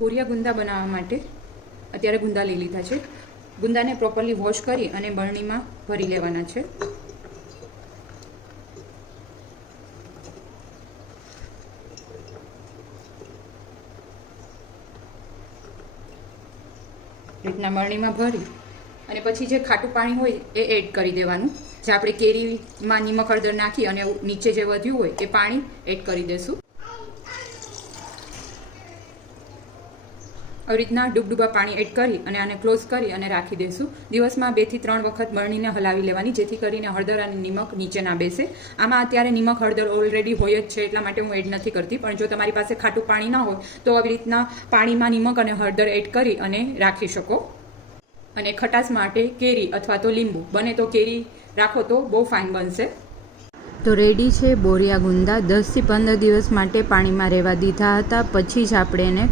બોરિયા ગુંદા બનાવવા માટે અત્યારે ગુંદા લઈ લીધા છે. ગુંદાને પ્રોપરલી વોશ કરી અને બરણીમાં ભરી લેવાના છે. રીતના બરણીમાં ભરી અને પછી જે ખાટું પાણી હોય એ એડ કરી દેવાનું. જે આપણે કેરીમાં નિમક હળદર નાખી અને નીચે જે વધ્યું હોય એ પાણી એડ કરી દેશું. આવી રીતના ડૂબડૂબા પાણી એડ કરી અને આને ક્લોઝ કરી અને રાખી દઈશું. દિવસમાં 2 થી 3 વખત બરણીને હલાવી લેવાની, જેથી કરીને હળદર અને નિમક નીચે ના બેસે. આમાં અત્યારે નિમક હળદર ઓલરેડી હોય જ છે, એટલા માટે હું એડ નથી કરતી. પણ જો તમારી પાસે ખાટું પાણી ના હોય તો આવી રીતના પાણીમાં નિમક અને હળદર એડ કરી અને રાખી શકો. અને ખટાશ માટે કેરી અથવા તો લીંબુ, બને તો કેરી રાખો તો બહુ ફાઇન બનશે. તો રેડી છે બોરિયા ગુંદા. 10 થી 15 દિવસ માટે પાણીમાં રહેવા દીધા હતા. પછી જ આપણે એને